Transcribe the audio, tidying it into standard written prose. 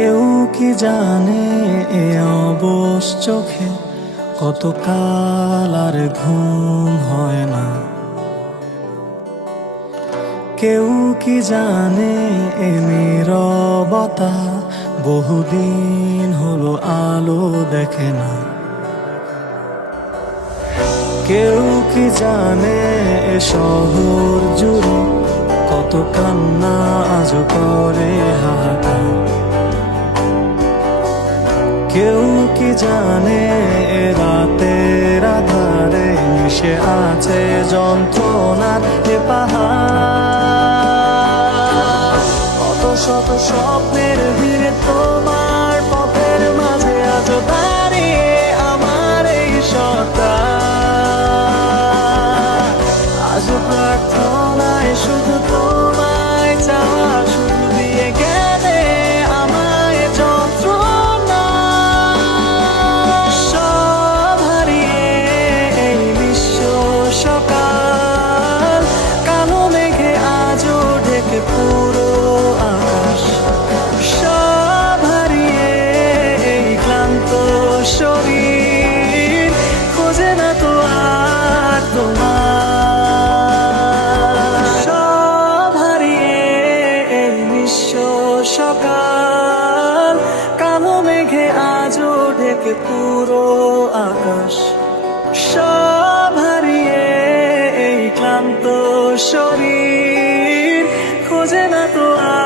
কেউ কি জানে এ অবশ চোখে কত কাল আর ঘুম হয় না। কেউ কি জানে এ নীরবতা বহুদিন হলো আলো দেখে না। কেউ কি জানে এ শহর জুড়ে কত কান্না আজ করে হাহাকার। কেউ কি জানে এ রাতের আধারে মিশে আছে যন্ত্রণার এ পাহাড়। কত শত স্বপ্নের ভিড়ে তোমার পথের মাঝে আজ দাঁড়িয়ে আমার এই সত্তা। আজ প্রার্থনায় শুধু তোমায় চাওয়া, শুধু দিয়ে গেলে আমায় যন্ত্রণা। সব হারিয়ে এই বিশ্ব সকাল, কালো মেঘে আজও ঢেকে পুরো আকাশ। সব হারিয়ে এই ক্লান্ত শরীর খোঁজে না তো আর তোমার। সব হারিয়ে এই বিশ্ব সকাল, কালো মেঘে আজও ঢেকে পুরো আকাশ। সব হারিয়ে এই ক্লান্ত শরীর খোঁজে না তো আর